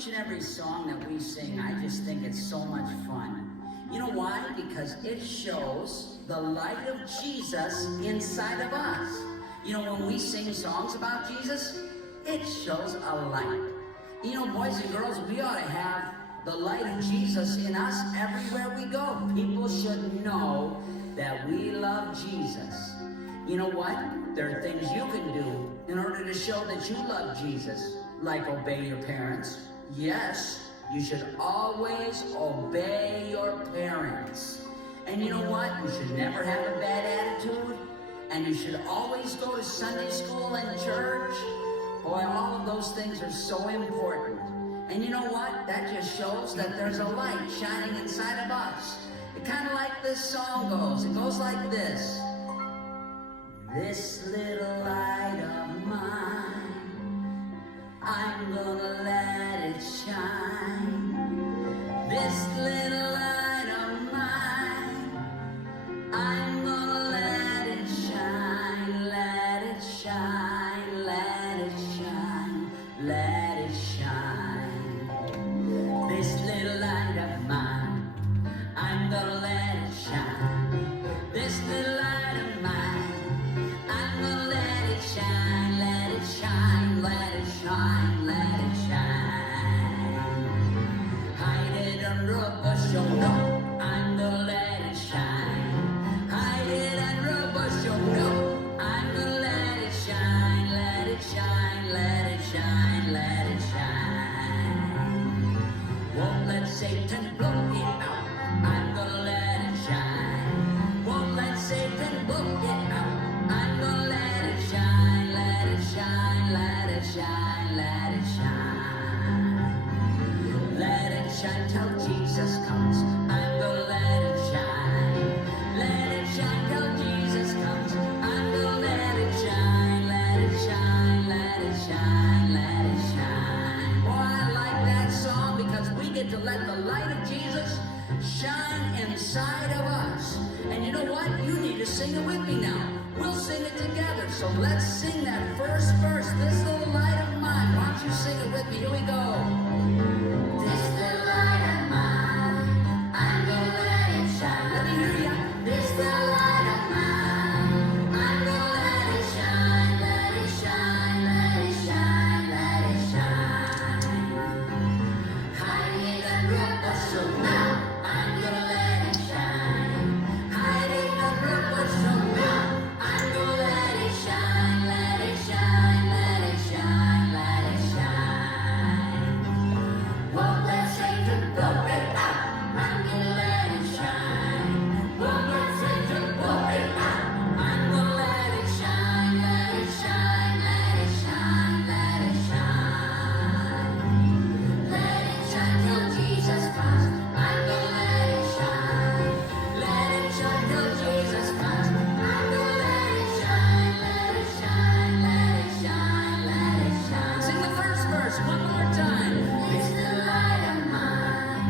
each and every song that we sing, I just think it's so much fun. You know why? Because it shows the light of Jesus inside of us. You know, when we sing songs about Jesus, it shows a light. You know, boys and girls, we ought to have the light of Jesus in us everywhere we go. People should know that we love Jesus. You know what? There are things you can do in order to show that you love Jesus, like obey your parents. Yes, you should always obey your parents. And you know what? You should never have a bad attitude. And you should always go to Sunday school and church. Boy, all of those things are so important. And you know what? That just shows that there's a light shining inside of us. It kind of like this song goes. It goes like this. This little light of mine, I'm gonna let it shine. This little light of mine, I'm gonna let it shine, let it shine, let it shine, let it shine. This little light of mine, I'm gonna let it shine. This little light of mine, I'm gonna let it shine, let it shine, let it shine, let it shine. Hide it under a bushel, no, I'm gonna let it shine. Hide it under a bushel, no, I'm gonna let it shine, let it shine, let it shine, let it shine. Won't let Satan blow it out, I'm gonna let it shine. Won't let Satan blow it out, I'm gonna let it shine, let it shine, let it shine, let it shine. Let it shine till Jesus comes, I'm gonna let it shine. Let it shine till Jesus comes, I'm gonna let it shine, let it shine, let it shine, let it shine. Boy, I like that song because we get to let the light of Jesus shine inside of us. And you know what? You need to sing it with me now. We'll sing it together. So let's sing that first verse. This little light of mine. Why don't you sing it with me? Here we go. This little light of mine, I'm gonna let it shine. Let me hear ya. This little light of mine, I'm gonna let it shine, let it shine, let it shine, let it shine. Hide it under a bushel now, I'm gonna let it shine. Hide it under a bushel now, I'm gonna let it shine, let it shine, let it shine, let it shine. Won't let Satan blow it out, I'm gonna let it shine. Won't let Satan blow it out, I'm gonna let it shine, let it shine, let it shine, let it shine. Let it shine till Jesus comes, I'm gonna let it shine. Let it shine till Jesus comes, I'm gonna let it shine, let it shine, let it shine, let it shine. Sing the first verse one more time. This little light of mine,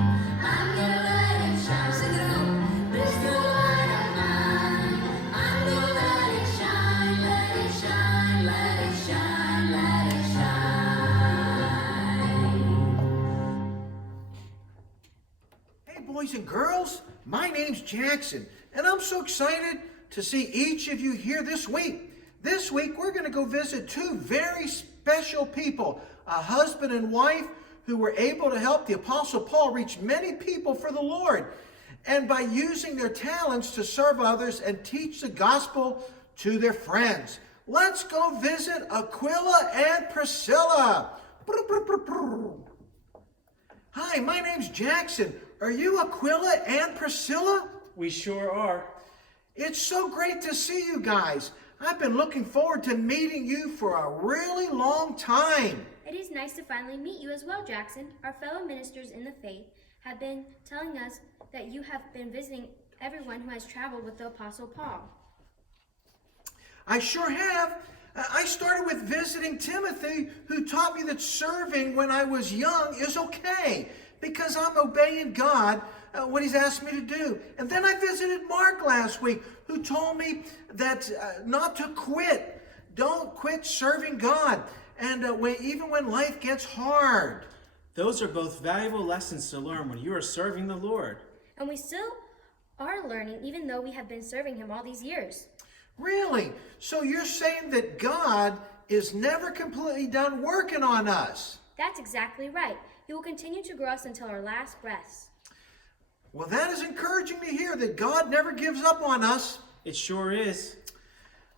I'm gonna let it shine. Sing it out. This little light of mine, I'm gonna let it shine, let it shine, let it shine, let it shine. Hey boys and girls, my name's Jackson, and I'm so excited to see each of you here this week. This week we're going to go visit two very special people, a husband and wife who were able to help the Apostle Paul reach many people for the Lord, and by using their talents to serve others and teach the gospel to their friends. Let's go visit Aquila and Pricilla. Hi, my name's Jackson. Are you Aquila and Pricilla? We sure are. It's so great to see you guys. I've been looking forward to meeting you for a really long time. It is nice to finally meet you as well, Jackson. Our fellow ministers in the faith have been telling us that you have been visiting everyone who has traveled with the Apostle Paul. I sure have. I started with visiting Timothy, who taught me that serving when I was young is okay, because I'm obeying God, what he's asked me to do. And then I visited Mark last week, who told me that not to quit. Don't quit serving God. And even when life gets hard. Those are both valuable lessons to learn when you are serving the Lord. And we still are learning even though we have been serving him all these years. Really? So you're saying that God is never completely done working on us? That's exactly right. He will continue to grow us until our last breaths. Well, that is encouraging to hear that God never gives up on us. It sure is.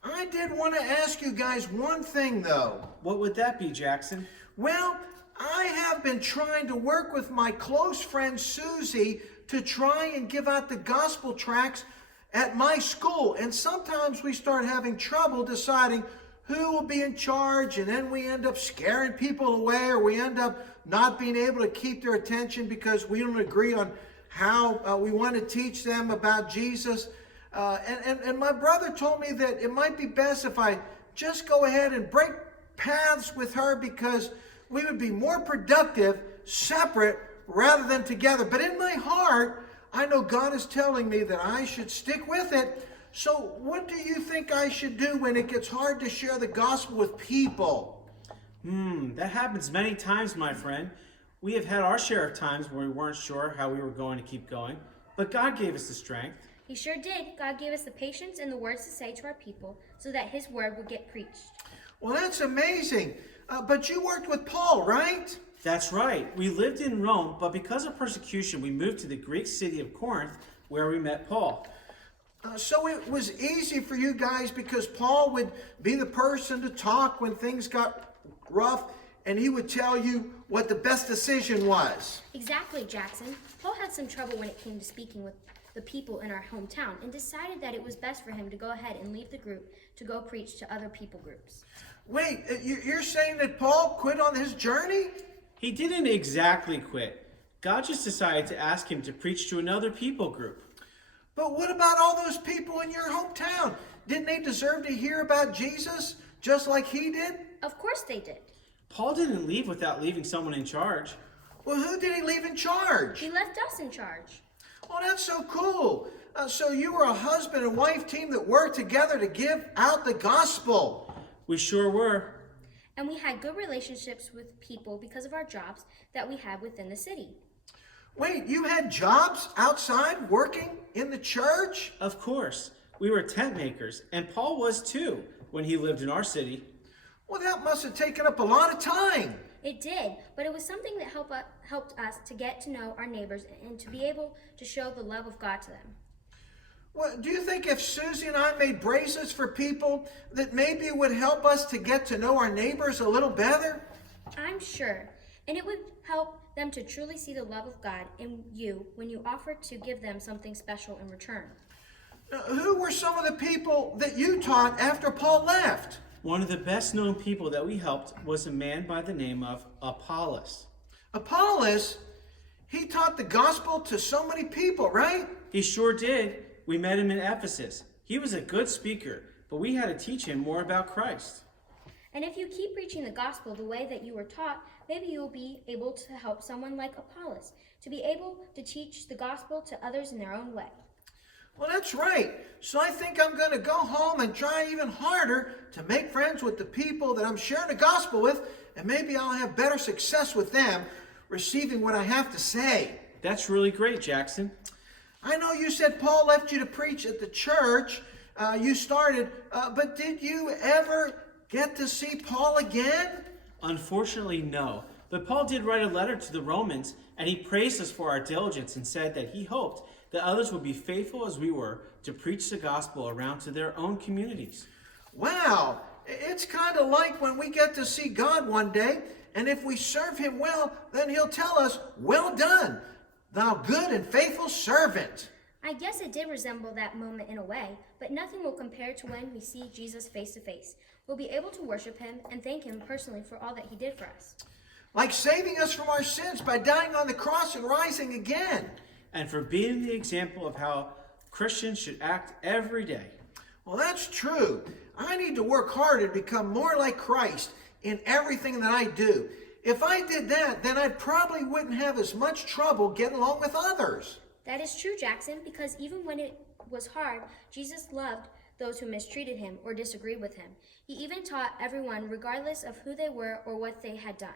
I did want to ask you guys one thing, though. What would that be, Jackson? Well, I have been trying to work with my close friend Susie to try and give out the gospel tracts at my school. And sometimes we start having trouble deciding who will be in charge, and then we end up scaring people away, or we end up not being able to keep their attention because we don't agree on how we want to teach them about Jesus. And my brother told me that it might be best if I just go ahead and break paths with her, because we would be more productive separate rather than together. But in my heart, I know God is telling me that I should stick with it. So what do you think I should do when it gets hard to share the gospel with people? That happens many times, my friend. We have had our share of times where we weren't sure how we were going to keep going, but God gave us the strength. He sure did. God gave us the patience and the words to say to our people so that his word would get preached. Well, that's amazing. But you worked with Paul, right? That's right. We lived in Rome, but because of persecution, we moved to the Greek city of Corinth, where we met Paul. So it was easy for you guys because Paul would be the person to talk when things got rough, and he would tell you what the best decision was. Exactly, Jackson. Paul had some trouble when it came to speaking with the people in our hometown and decided that it was best for him to go ahead and leave the group to go preach to other people groups. Wait, you're saying that Paul quit on his journey? He didn't exactly quit. God just decided to ask him to preach to another people group. But what about all those people in your hometown? Didn't they deserve to hear about Jesus just like he did? Of course they did. Paul didn't leave without leaving someone in charge. Well, who did he leave in charge? He left us in charge. Oh, that's so cool. So you were a husband and wife team that worked together to give out the gospel. We sure were. And we had good relationships with people because of our jobs that we had within the city. Wait, you had jobs outside working in the church? Of course. We were tent makers, and Paul was too when he lived in our city. Well, that must have taken up a lot of time. It did, but it was something that helped us to get to know our neighbors and to be able to show the love of God to them. Well, do you think if Susie and I made bracelets for people that maybe it would help us to get to know our neighbors a little better? I'm sure. And it would help them to truly see the love of God in you when you offer to give them something special in return. Who were some of the people that you taught after Paul left? One of the best known people that we helped was a man by the name of Apollos. Apollos? He taught the gospel to so many people, right? He sure did. We met him in Ephesus. He was a good speaker, but we had to teach him more about Christ. And if you keep preaching the gospel the way that you were taught, maybe you will be able to help someone like Apollos to be able to teach the gospel to others in their own way. Well, that's right. So I think I'm going to go home and try even harder to make friends with the people that I'm sharing the gospel with, and maybe I'll have better success with them receiving what I have to say. That's really great, Jackson. I know you said Paul left you to preach at the church you started, but did you ever get to see Paul again? Unfortunately, no. But Paul did write a letter to the Romans, and he praised us for our diligence and said that he hoped that others would be faithful as we were to preach the gospel around to their own communities. Wow, it's kind of like when we get to see God one day, and if we serve him well, then he'll tell us, "Well done, thou good and faithful servant." I guess it did resemble that moment in a way, but nothing will compare to when we see Jesus face to face. We'll be able to worship him and thank him personally for all that he did for us. Like saving us from our sins by dying on the cross and rising again. And for being the example of how Christians should act every day. Well, that's true. I need to work harder to become more like Christ in everything that I do. If I did that, then I probably wouldn't have as much trouble getting along with others. That is true, Jackson, because even when it was hard, Jesus loved those who mistreated him or disagreed with him. He even taught everyone regardless of who they were or what they had done.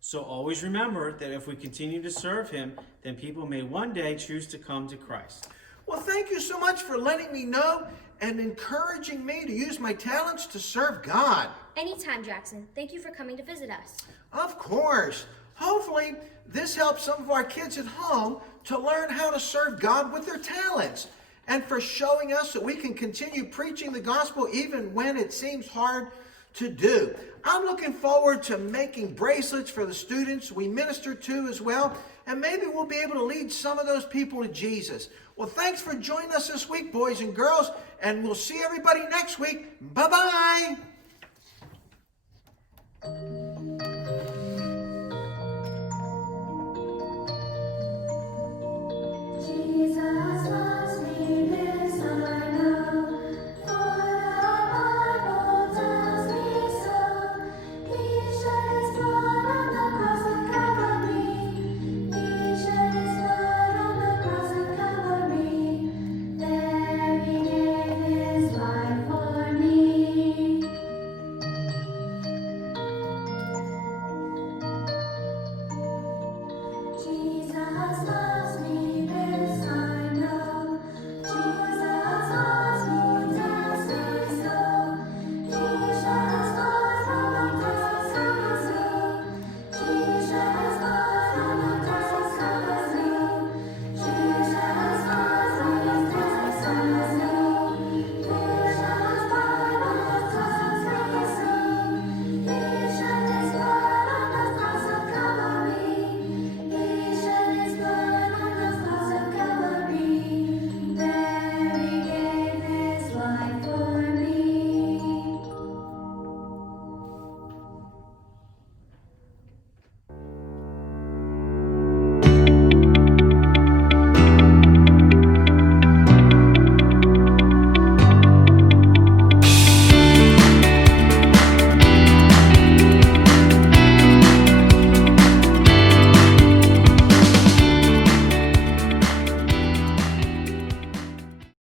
So always remember that if we continue to serve him, then people may one day choose to come to Christ. Well, thank you so much for letting me know and encouraging me to use my talents to serve God. Anytime, Jackson. Thank you for coming to visit us. Of course. Hopefully, this helps some of our kids at home to learn how to serve God with their talents, and for showing us that we can continue preaching the gospel even when it seems hard to do. I'm looking forward to making bracelets for the students we minister to as well, and maybe we'll be able to lead some of those people to Jesus. Well, thanks for joining us this week, boys and girls, and we'll see everybody next week. Bye-bye.